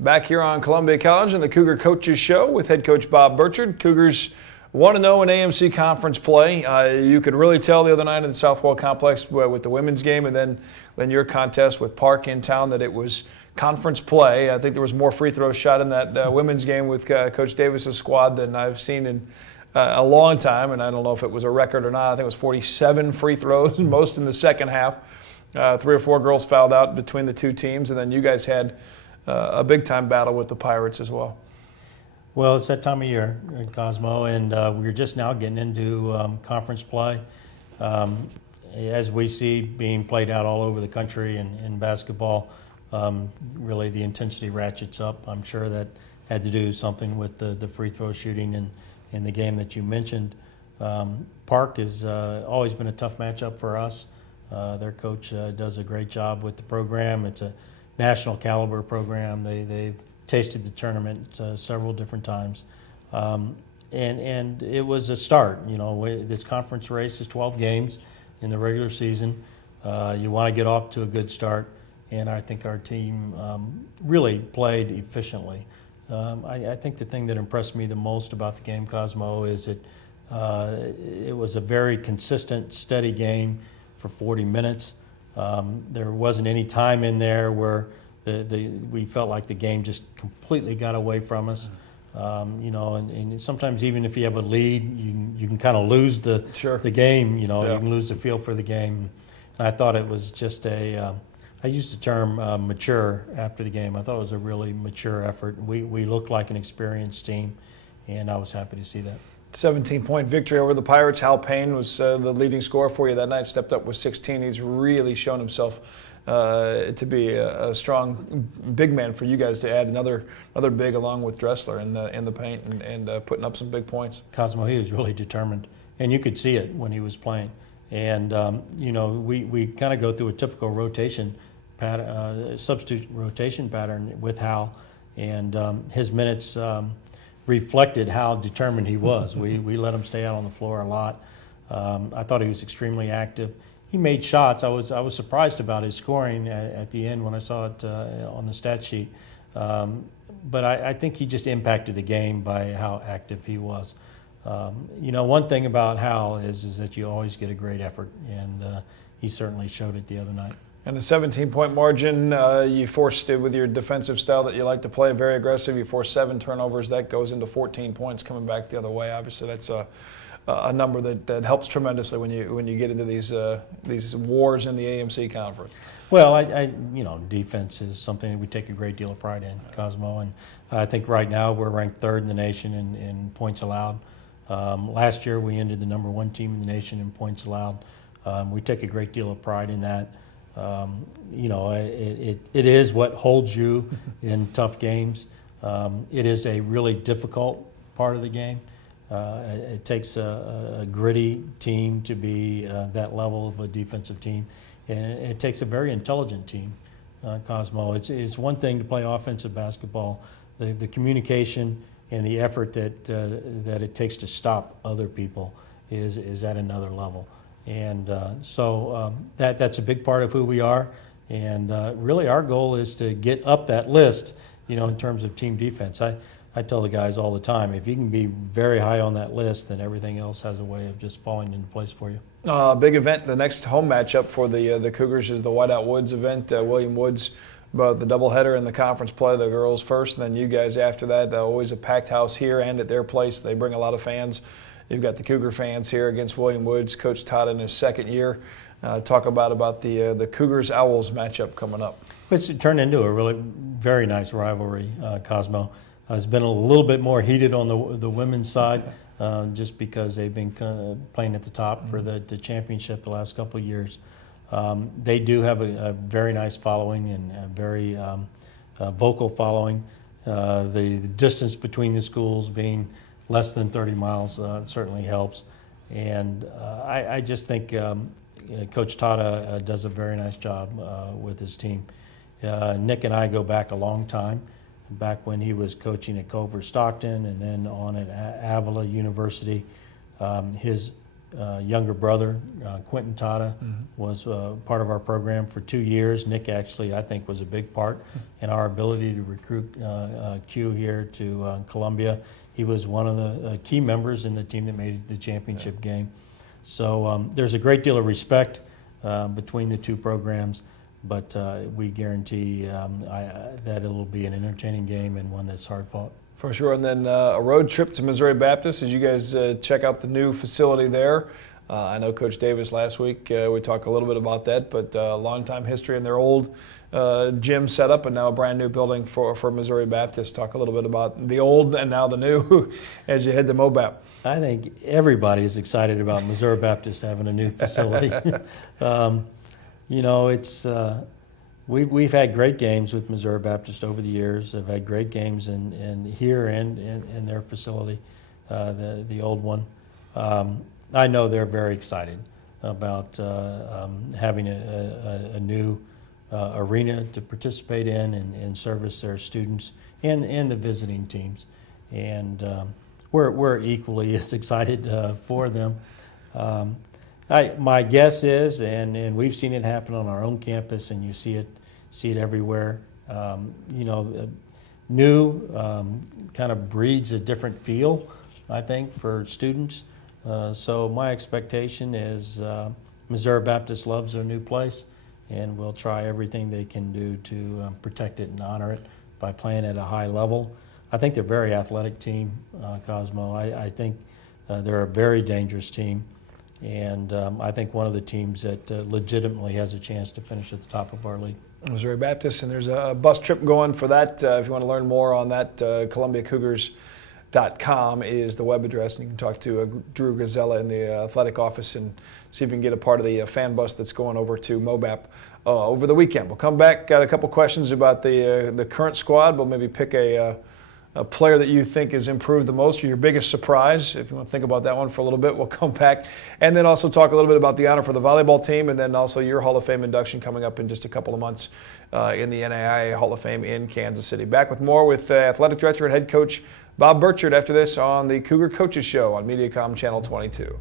Back here on Columbia College and the Cougar Coaches Show with head coach Bob Burchard. Cougars 1-0 in AMC conference play. You could really tell the other night in the Southwell Complex with the women's game and then your contest with Park in town that it was conference play. I think there was more free throws shot in that women's game with Coach Davis's squad than I've seen in a long time, and I don't know if it was a record or not. I think it was 47 free throws, most in the second half. 3 or 4 girls fouled out between the two teams, and then you guys had a big-time battle with the Pirates as well. Well, it's that time of year, Cosmo, and we're just now getting into conference play. As we see being played out all over the country in basketball, really the intensity ratchets up. I'm sure that had to do something with the free throw shooting in the game that you mentioned. Park has always been a tough matchup for us. Their coach does a great job with the program. It's a national caliber program. They've tasted the tournament several different times. And it was a start. You know, this conference race is 12 games in the regular season. You want to get off to a good start, and I think our team really played efficiently. I think the thing that impressed me the most about the game, Cosmo, is that it was a very consistent, steady game for 40 minutes. There wasn't any time in there where we felt like the game just completely got away from us. You know, and sometimes even if you have a lead, you can kind of lose the game. You know, you can lose the feel for the game. And I thought it was just I used the term mature after the game. I thought it was a really mature effort. We looked like an experienced team, and I was happy to see that. 17-point victory over the Pirates. Hal Payne was the leading scorer for you that night, stepped up with 16. He's really shown himself to be a strong big man for you guys to add another big along with Dressler in the paint and putting up some big points. Cosmo, he was really determined, and you could see it when he was playing. And you know, we kind of go through a typical rotation pattern, substitute rotation pattern with Hal, and his minutes reflected how determined he was. We let him stay out on the floor a lot. I thought he was extremely active. He made shots. I was surprised about his scoring at the end when I saw it on the stat sheet. But I think he just impacted the game by how active he was. You know, one thing about Hal is that you always get a great effort, and he certainly showed it the other night. And a 17-point margin, you forced it with your defensive style that you like to play, very aggressive. You forced 7 turnovers. That goes into 14 points coming back the other way. Obviously, that's a number that helps tremendously when you get into these wars in the AMC conference. Well, you know, defense is something that we take a great deal of pride in, Cosmo, and I think right now we're ranked 3rd in the nation in points allowed. Last year we ended the #1 team in the nation in points allowed. We take a great deal of pride in that. You know, it is what holds you in tough games. It is a really difficult part of the game. It takes a gritty team to be that level of a defensive team, and it takes a very intelligent team, Cosmo. It's one thing to play offensive basketball. The communication and the effort that it takes to stop other people is at another level. And so that's a big part of who we are. And really our goal is to get up that list, you know, in terms of team defense. I tell the guys all the time, if you can be very high on that list, then everything else has a way of just falling into place for you. Big event. The next home matchup for the Cougars is the Whiteout Woods event. William Woods, the doubleheader in the conference play, the girls first, and then you guys after that. Always a packed house here and at their place. They bring a lot of fans. You've got the Cougar fans here against William Woods. Coach Todd in his 2nd year. Talk about the Cougars-Owls matchup coming up. It's turned into a really very nice rivalry, Cosmo. It's been a little bit more heated on the women's side just because they've been playing at the top for the championship the last couple of years. They do have a very nice following and a very vocal following. The distance between the schools being less than 30 miles certainly helps. And I just think Coach Tata does a very nice job with his team. Nick and I go back a long time, back when he was coaching at Culver Stockton and then on at Avila University. His younger brother, Quentin Tata, was part of our program for 2 years. Nick actually, I think, was a big part in our ability to recruit Q here to Columbia. He was one of the key members in the team that made it to the championship game. So there's a great deal of respect between the two programs, but we guarantee that it'll be an entertaining game and one that's hard fought. For sure. And then a road trip to Missouri Baptist as you guys check out the new facility there. I know Coach Davis last week, we talked a little bit about that, but long time history in their old gym setup and now a brand new building for Missouri Baptist. Talk a little bit about the old and now the new as you head to MOBAP. I think everybody is excited about Missouri Baptist having a new facility. You know, it's we've had great games with Missouri Baptist over the years. They've had great games in here and in their facility, the old one. I know they're very excited about having a new arena to participate in and service their students and the visiting teams. And we're equally as excited for them. My guess is, and we've seen it happen on our own campus, and you see it everywhere. You know, new kind of breeds a different feel, I think, for students. So my expectation is Missouri Baptist loves their new place, and will try everything they can do to protect it and honor it by playing at a high level. I think they're a very athletic team, Cosmo. I think they're a very dangerous team. And I think one of the teams that legitimately has a chance to finish at the top of our league. Missouri Baptist, and there's a bus trip going for that. If you want to learn more on that, ColumbiaCougars.com is the web address, and you can talk to Drew Gazella in the athletic office and see if you can get a part of the fan bus that's going over to MOBAP over the weekend. We'll come back, got a couple questions about the current squad. We'll maybe pick a player that you think has improved the most or your biggest surprise. If you want to think about that one for a little bit, we'll come back. And then also talk a little bit about the honor for the volleyball team and then also your Hall of Fame induction coming up in just a couple of months in the NAIA Hall of Fame in Kansas City. Back with more with Athletic Director and Head Coach Bob Burchard after this on the Cougar Coaches Show on Mediacom Channel 22.